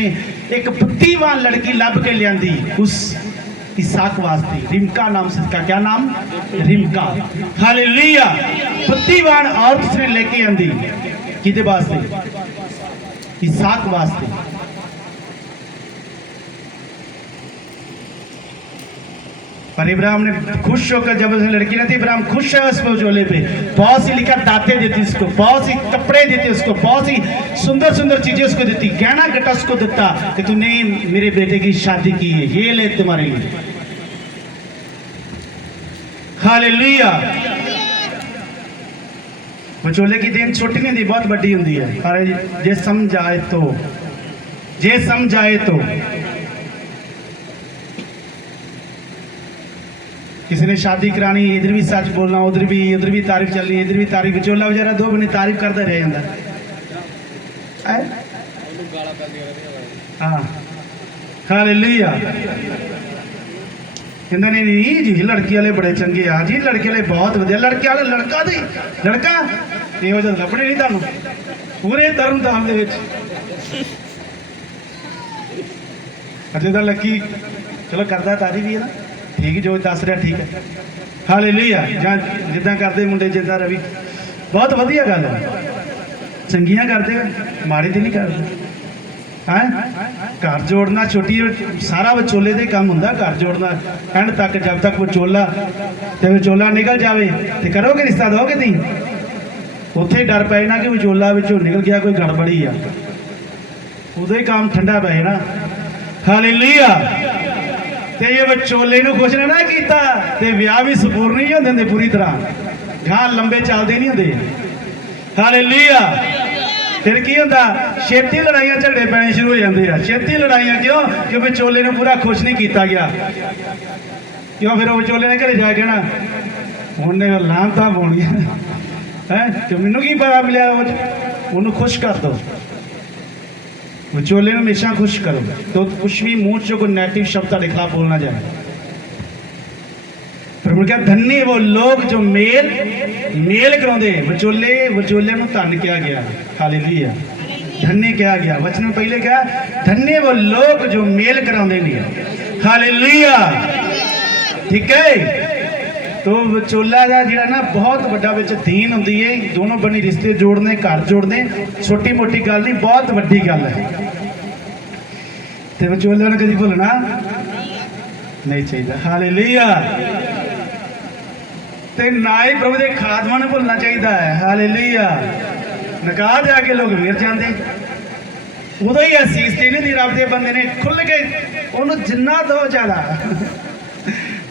ਨੇ ਇੱਕ ਬੁੱਧੀਵਾਨ ਲੜਕੀ ਲੱਭ ਕੇ ਲਿਆਂਦੀ, ਉਸ ਇਸਾਕ ਵਾਸਤੇ। ਰਿਮਕਾ ਨਾਮ ਸਦਕਾ ਕਿਆ ਨਾਮ? ਰਿਮਕਾ। ਹਾਲੇਲੂਇਆ! ਬੁੱਧੀਵਾਨ ਔਰਤ ਨੇ ਲੈ ਕੇ ਆਂਦੀ। ਕਿਹਦੇ ਵਾਸਤੇ? ਇਸਾਕ ਵਾਸਤੇ। पर इब्राहिम ने खुश होकर जब उस लड़की ने थी इब्राहिम खुश है उस उजोले पे बहुत सी लिखा दाते देती उसको बहुत सी कपड़े देते उसको बहुत सी सुंदर सुंदर चीजें उसको देती गहना गटा उसको देता कि तूने मेरे बेटे की शादी की है ये ले तुम्हारे लिए हालेलुया ਵਿਚੋਲੇ की देन छोटी नहीं होती बहुत बड़ी होती है पर जे समझ आए तो जे समझ आए तो किसी ने शादी करानी इधर भी सच बोलना उधर भी इधर भी तारीफ चलनी इधर भी तारीफ विचोला बेचारा दो बने तारीफ करता रह जाता है हाँ हालेलुया ਕਹਿੰਦਾ ਨਹੀਂ ਨਹੀਂ ਜੀ ਲੜਕੀ ਵਾਲੇ ਬੜੇ ਚੰਗੇ ਆ ਜੀ ਲੜਕੇ ਵਾਲੇ ਬਹੁਤ ਵਧੀਆ ਲੜਕੇ ਵਾਲੇ ਲੜਕਾ ਦੀ ਲੜਕਾ ਇਹੋ ਜਿਹਾ ਲੱਭਣੇ ਨਹੀਂ ਤੁਹਾਨੂੰ ਪੂਰੇ ਤਰਨਤਾਰਨ ਦੇ ਵਿੱਚ ਅਜੇ ਤਾਂ ਲੱਕੀ ਚਲੋ ਕਰਦਾ ਤਾਰੀ ਵੀ ਹੈ ਨਾ ਠੀਕ ਜੋ ਦੱਸ ਰਿਹਾ, ਠੀਕ ਹੈ। ਹਾਲੇਲੂਇਆ ਜਾਂ ਜਿੱਦਾਂ ਕਰਦੇ ਮੁੰਡੇ, ਜਿੱਦਾਂ ਰਵੀ। ਬਹੁਤ ਵਧੀਆ ਗੱਲ ਹੈ। ਚੰਗੀਆਂ ਕਰਦੇ ਮਾੜੀ ਤੇ ਨਹੀਂ ਕਰਦੇ। ਹੈ? ਘਰ ਜੋੜਨਾ, ਛੋਟੀ ਸਾਰਾ ਵਿਚੋਲੇ ਦੇ ਕੰਮ ਹੁੰਦਾ ਘਰ ਜੋੜਨਾ। ਐਂਡ ਤੱਕ ਜਦ ਤੱਕ ਵਿਚੋਲਾ ਤੇ ਵਿਚੋਲਾ ਨਿਕਲ ਜਾਵੇ ਤੇ ਕਰੋਗੇ ਰਿਸ਼ਤਾ, ਦੋਗੇ ਨਹੀਂ? ਉੱਥੇ ਡਰ ਪੈ ਜਾਣਾ ਕਿ ਵਿਚੋਲਾ ਵਿੱਚੋਂ ਨਿਕਲ ਗਿਆ, ਕੋਈ ਗੜਬੜੀ ਆ। ਉਹਦੇ ਕੰਮ ਠੰਡਾ ਪੈ ਜਾਣਾ। ਹਾਲੇਲੂਇਆ ਤੇ ਇਹ ਵਿਚੋਲੇ ਨੂੰ ਖੁਸ਼ ਨਾ ਕੀਤਾ ਤੇ ਵਿਆਹ ਵੀ ਸਪੂਰ ਨਹੀਂ ਹੁੰਦੇ ਹੁੰਦੇ ਪੂਰੀ ਤਰ੍ਹਾਂ। ਗਾਂ ਲੰਬੇ ਚੱਲਦੇ ਨਹੀਂ ਹੁੰਦੇ। ਹਾਲੇਲੂਇਆ। ਫਿਰ ਕੀ ਹੁੰਦਾ? ਛੇਤੀ ਲੜਾਈਆਂ ਝਗੜੇ ਪੈਣੇ ਸ਼ੁਰੂ ਹੋ ਜਾਂਦੇ ਆ। ਛੇਤੀ ਲੜਾਈਆਂ ਕਿਉਂ? ਕਿਉਂਕਿ ਵਿਚੋਲੇ ਨੂੰ ਪੂਰਾ ਖੁਸ਼ ਨਹੀਂ ਕੀਤਾ ਗਿਆ। ਕਿਉਂ ਫਿਰ ਉਹ ਵਿਚੋਲੇ ਨੇ ਘਰੇ ਜਾ ਕੇ ਨਾ ਉਹਨੇ ਲਾਂਤਾਂ ਪਾਉਣੀਆਂ ਹੈ? ਕਿ ਮੈਨੂੰ ਕੀ ਪਤਾ ਮਿਲਿਆ ਉਹਨੂੰ ਖੁਸ਼ ਕਰ ਦੋ। ਵਿਚੋਲੇ ਨੂੰ ਹਮੇਸ਼ਾ ਖੁਸ਼ ਕਰੋ। ਤੋ ਕੁਛ ਵੀ ਮੂੰਹ ਚੋਂ ਕੋਈ ਨੈਗੇਟਿਵ ਸ਼ਬਦ ਤੁਹਾਡੇ ਖਿਲਾਫ ਬੋਲਣਾ ਜਾਏ। ਪ੍ਰਭੂ ਕਿਹਾ ਧੰਨੇ ਉਹ ਲੋਕ ਜੋ ਮੇਲ ਮੇਲ ਕਰਾਉਂਦੇ, ਵਿਚੋਲੇ ਵਿਚੋਲੇ ਨੂੰ ਧੰਨ ਕਿਹਾ ਗਿਆ। ਹਾਲੇਲੂਇਆ। ਧੰਨੇ ਕਿਹਾ ਗਿਆ। ਵਚਨ ਪਹਿਲੇ ਕਿਹਾ, ਧੰਨੇ ਉਹ ਲੋਕ ਜੋ ਮੇਲ ਕਰਾਉਂਦੇ ਨੇ। ਹਾਲੇਲੂਇਆ। ਠੀਕ ਹੈ? ਤੋ ਵਿਚੋਲਾ ਦਾ ਜਿਹੜਾ ਨਾ ਬਹੁਤ ਵੱਡਾ ਵਿੱਚ ਦੀਨ ਹੁੰਦੀ ਹੈ, ਦੋਨੋਂ ਬਣੀ ਰਿਸ਼ਤੇ ਜੋੜਨੇ, ਘਰ ਜੋੜਨੇ, ਛੋਟੀ ਮੋਟੀ ਗੱਲ ਨਹੀਂ, ਬਹੁਤ ਵੱਡੀ ਗੱਲ ਹੈ। ਤੇ ਵਿਚੋਲੇ ਨੂੰ ਕਦੀ ਭੁੱਲਣਾ? ਨਹੀਂ ਚਾਹੀਦਾ। ਹਾਲੇਲੂਇਆ। ਤੇ ਨਾ ਹੀ ਪ੍ਰਭੂ ਦੇ ਖਾਦਮਾਂ ਨੂੰ ਭੁੱਲਣਾ ਚਾਹੀਦਾ ਹੈ। ਹਾਲੇਲੂਇਆ। ਨਕਾਹ ਦੇ ਆ ਕੇ ਲੋਕ ਵੀਰ ਜਾਂਦੇ। ਉਦੋਂ ਹੀ ਅਸੀਸ ਦੇਣੀ ਦੀ ਰੱਬ ਦੇ ਬੰਦੇ ਨੇ ਖੁੱਲ ਕੇ ਉਹਨੂੰ ਜਿੰਨਾ ਦੋ ਜ਼ਿਆਦਾ।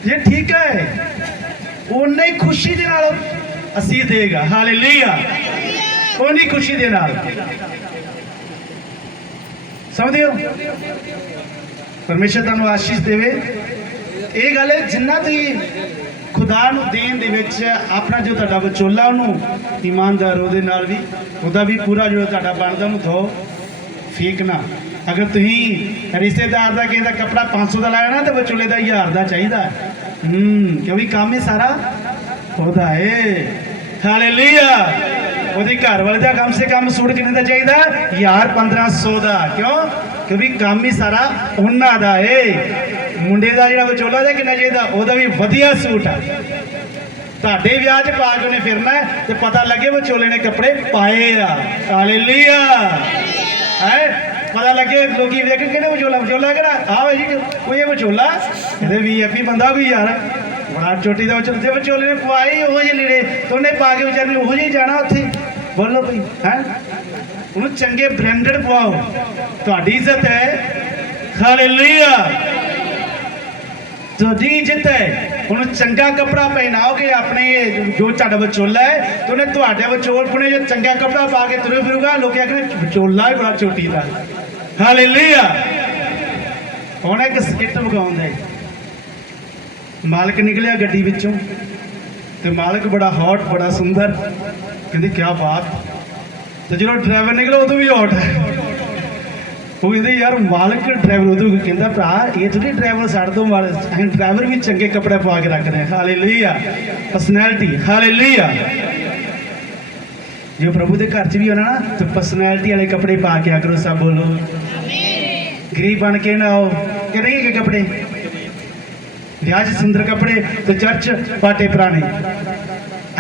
ਜੇ ਠੀਕ ਹੈ ਉਨੇ ਹੀ ਖੁਸ਼ੀ ਦੇ ਨਾਲ ਅਸੀਂ ਦੇਗਾ। ਹਾਲੇਲੂਇਆ। ਉਨੀ ਖੁਸ਼ੀ ਦੇ ਨਾਲ। ਸਮਝਦੇ ਹੋ? ਪਰਮੇਸ਼ਰ ਤੁਹਾਨੂੰ ਆਸ਼ੀਸ਼ ਦੇਵੇ। ਇਹ ਗੱਲ ਹੈ, ਜਿੰਨਾ ਤੁਸੀਂ ਖੁਦਾ ਨੂੰ ਦੇਣ ਦੇ ਵਿੱਚ ਆਪਣਾ ਜੋ ਤੁਹਾਡਾ ਵਿਚੋਲਾ ਉਹਨੂੰ ਇਮਾਨਦਾਰ, ਉਹਦੇ ਨਾਲ ਵੀ, ਉਹਦਾ ਵੀ ਪੂਰਾ ਜੋ ਤੁਹਾਡਾ ਬਣਦਾ ਉਹਨੂੰ ਦੋ ਫੇਕ ਨਾ। ਅਗਰ ਤੁਸੀਂ ਰਿਸ਼ਤੇਦਾਰ ਦਾ ਕਿਸੇ ਦਾ ਕੱਪੜਾ 500 ਦਾ ਲਾਇਆ ਨਾ, ਤੇ ਵਿਚੋਲੇ ਦਾ 1000 ਦਾ ਚਾਹੀਦਾ। ਹੂੰ, ਕਿਉਂਕਿ ਕੰਮ ਹੀ ਸਾਰਾ ਉਹਦਾ ਏ। ਹਾਲੇਲੂਇਆ ਉਹਦੀ ਘਰ ਵਾਲੇ ਦਾ ਕਮ ਸੇ ਕਮ ਸੂਟ ਕਿੰਨੇ ਦਾ ਚਾਹੀਦਾ? ਯਾਰ 1500 ਦਾ। ਕਿਉਂ? ਕਿਉਂਕਿ ਕੰਮ ਹੀ ਸਾਰਾ ਉਹਨਾਂ ਦਾ ਏ। ਮੁੰਡੇ ਦਾ ਜਿਹੜਾ ਵਿਚੋਲਾ ਦਾ ਕਿੰਨਾ ਚਾਹੀਦਾ? ਉਹਦਾ ਵੀ ਵਧੀਆ ਸੂਟ ਆ। ਤੁਹਾਡੇ ਵਿਆਹ 'ਚ ਪਾ ਕੇ ਉਹਨੇ ਫਿਰਨਾ ਹੈ ਤੇ ਪਤਾ ਲੱਗੇ ਵਿਚੋਲੇ ਨੇ ਕੱਪੜੇ ਪਾਏ ਆ। ਹਾਲੇਲੂਇਆ ਹੈ? ਪਤਾ ਲੱਗੇ ਲੋਕੀ ਵੇਖ ਕੇ ਵਿਚੋਲਾ ਵਿਚੋਲਾ ਕਿਹੜਾ? ਆ ਵੇ ਜੀ, ਕੋਈ ਇਹ ਵਿਚੋਲਾ? ਇਹਦੇ ਵੀਆਈਪੀ ਬੰਦਾ ਕੋਈ ਯਾਰ। ਬੜਾ ਚੋਟੀ ਦਾ ਵਿਚੋਲੇ ਤੇ ਵਿਚੋਲੇ ਨੇ ਪਵਾਏ ਉਹੋ ਜਿਹੇ ਲੀੜੇ। ਤੇ ਪਾ ਕੇ ਵਿਚਾਰੇ ਨੇ ਜਿਹੇ ਜਾਣਾ ਉੱਥੇ। ਬੋਲੋ ਕੋਈ ਹੈ? ਉਹਨੂੰ ਚੰਗੇ ਬ੍ਰਾਂਡਡ ਪਵਾਓ ਤੁਹਾਡੀ ਇੱਜ਼ਤ ਹੈ। ਹਾਲੇਲੂਇਆ ਤੁਹਾਡੀ ਇੱਜ਼ਤ ਹੈ। ਉਹਨੂੰ ਚੰਗਾ ਕੱਪੜਾ ਪਹਿਨਾਓਗੇ ਆਪਣੇ ਜੋ ਤੁਹਾਡਾ ਵਿਚੋਲਾ ਹੈ, ਤੇ ਉਹਨੇ ਤੁਹਾਡੇ ਵਿਚੋਲ ਪੁਣੇ ਜੋ ਚੰਗਾ ਕੱਪੜਾ ਪਾ ਕੇ ਤੁਰੇ ਫਿਰੂਗਾ, ਲੋਕੀ ਆਖਣੇ ਵਿਚੋਲਾ ਹੀ ਬੜਾ ਚੋਟੀ ਦਾ। ਹਾਲੇਲੂਇਆ ਹੁਣ ਇੱਕ ਸਕਿੱਟ ਵਿਖਾਉਂਦੇ ਮਾਲਕ ਨਿਕਲਿਆ ਗੱਡੀ ਵਿੱਚੋਂ ਤੇ ਮਾਲਕ ਬੜਾ ਹੌਟ ਬੜਾ ਸੁੰਦਰ, ਕਹਿੰਦੇ ਕੀ ਬਾਤ। ਤੇ ਜਦੋਂ ਡਰਾਈਵਰ ਨਿਕਲਿਆ ਉਦੋਂ ਵੀ ਹੌਟ ਹੈ। ਉਹ ਕਹਿੰਦੇ, ਯਾਰ, ਮਾਲਕ ਡਰਾਈਵਰ ਉਦੋਂ ਕਹਿੰਦਾ, ਭਰਾ, ਇਹ ਥੋੜੀ ਡਰਾਈਵਰ ਛੱਡ ਦੋ ਮਾਲ ਅਸੀਂ ਡਰਾਈਵਰ ਵੀ ਚੰਗੇ ਕੱਪੜੇ ਪਾ ਕੇ ਰੱਖਦੇ ਹਾਂ ਹਾਲੇਲੂਇਆ ਪਰਸਨੈਲਿਟੀ ਹਾਲੇਲੂਇਆ ਜੇ ਪ੍ਰਭੂ ਦੇ ਘਰ 'ਚ ਵੀ ਹੋਣਾ ਨਾ ਤਾਂ ਪਰਸਨੈਲਿਟੀ ਵਾਲੇ ਕੱਪੜੇ ਪਾ ਕੇ ਆ ਕਰੋ ਸਭ ਬੋਲੋ। ਗਰੀਬ ਬਣ ਕੇ ਨਾ ਆਓ ਕਿ ਨਹੀਂ ਹੈਗੇ ਕੱਪੜੇ? ਵਿਆਹ 'ਚ ਸੁੰਦਰ ਕੱਪੜੇ ਤੇ ਚਰਚ ਪਾਟੇ ਪੁਰਾਣੇ।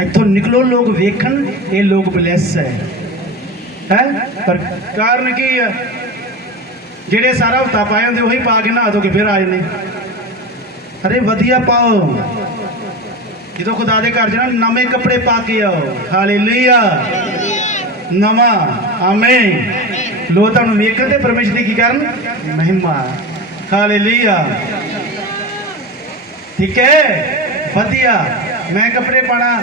ਇੱਥੋਂ ਨਿਕਲੋ, ਲੋਕ ਵੇਖਣ, ਇਹ ਲੋਕ ਬਲੈਸ ਹੈ। ਹੈ? ਪਰ ਕਾਰਨ ਕੀ ਹੈ? ਜਿਹੜੇ ਸਾਰਾ ਹਫਤਾ ਪਾਏ ਹੁੰਦੇ, ਉਹੀ ਪਾ ਕੇ ਨਹਾ ਧੋ ਕੇ ਫਿਰ ਆ ਜਾਂਦੇ। ਅਰੇ ਵਧੀਆ ਪਾਓ। ਜਦੋਂ ਖੁਦਾ ਦੇ ਘਰ ਜਾਣਾ ਨਵੇਂ ਕੱਪੜੇ ਪਾ ਕੇ ਆਓ। ਹਾਲੇਲੂਇਆ ਨਵਾਂ। ਆਮੇਨ ਲੋ ਤੁਹਾਨੂੰ ਵੇਖਣ ਤੇ ਪਰਮੇਸ਼ਰ ਦੀ ਕੀ ਕਰਨ? ਮਹਿਮਾ। ਹਾਲੇਲੂਇਆ ਠੀਕ ਹੈ? ਵਧੀਆ। ਮੈਂ ਕੱਪੜੇ ਪਾਣਾ